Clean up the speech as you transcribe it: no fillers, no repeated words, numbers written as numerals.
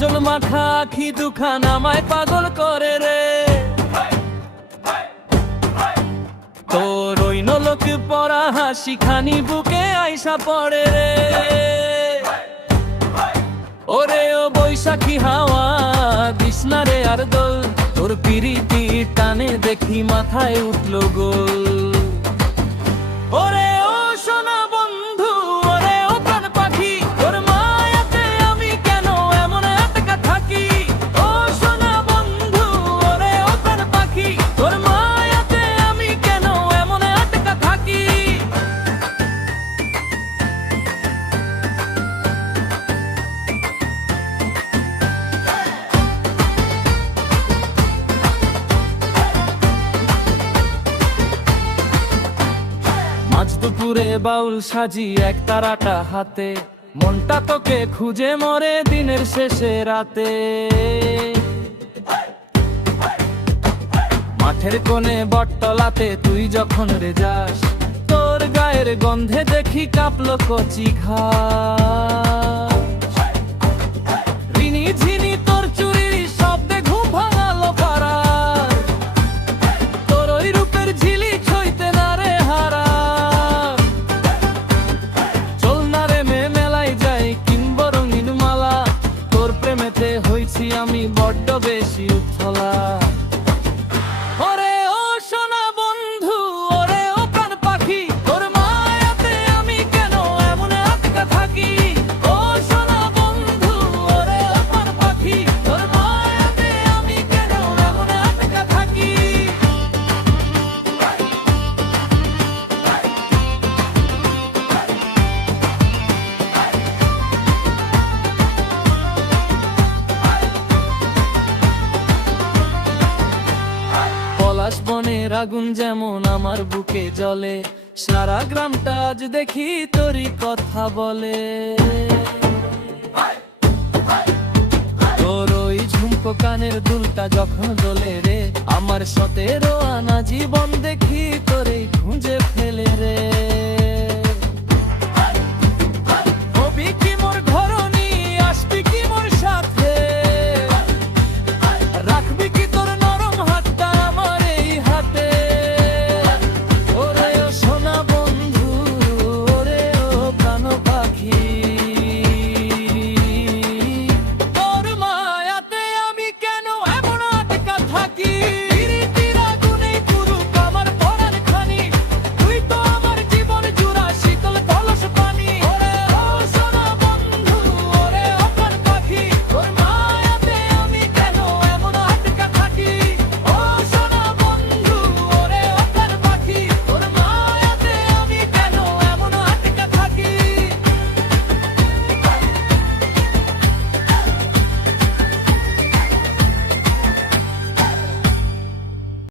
কাজল মাখা আখি দুখান আমায় পাগল করে রে। তোর ওই নলক পরা হাসি খানি বুকে আইসা পড়ে রে। ওরে ও বৈশাখী হাওয়া দিসনা রে আর দোল, তোর পিরিতি টানে দেখি মাথায় উঠলো গোল। ওরে ও সোনা বন্ধু, ওরে ও প্রাণ পাখি, তোর মায়াতে আমি কেন এমন আটকা থাকি। ও সোনা বন্ধু, ওরে ও প্রাণ পাখি, তোর মায়াতে আমি কেন এমন আটকা থাকি। মাঝ দুপুরে বাউল সাজি এক তারাটা হাতে, মনটা তোকে খুঁজে মরে দিনের শেষে রাতে। মাঠের কোণে বটতলাতে তুই যখন রে যাস, তোর গায়ের গন্ধে দেখি কাঁপলো কচি ঘাস। রিনি ঝিনি তোর চুরির শব্দে ঘুম ভাঙালো পাড়ার, তোর ওই রূপের ঝিলি ছইতে না রে হারা। চল না রে মেলায় যাই কিনবো রঙিন মালা, তোর প্রেমেতে হইছি আমি বড্ড বেশি উৎফলা। ওরে ও সোনা বন্ধু, ওরে ও প্রাণ পাখি, তোর মায়াতে আমি কেন এমন আটকা থাকি। ও সোনা বন্ধু, ওরে ও প্রাণ পাখি, তোর মায়াতে আমি কেন এমন আটকা থাকি। পলাশ বনের আগুন যেমন আমার বুকে জ্বলে, সারা গ্রামটা আজ দেখি তোরই কথা বলে। তোর ওই ঝুমকো কানের দুলটা যখন দোলে রে, আমার 17 আনা জীবন দেখি তোরে খুঁজে ফেলে রে।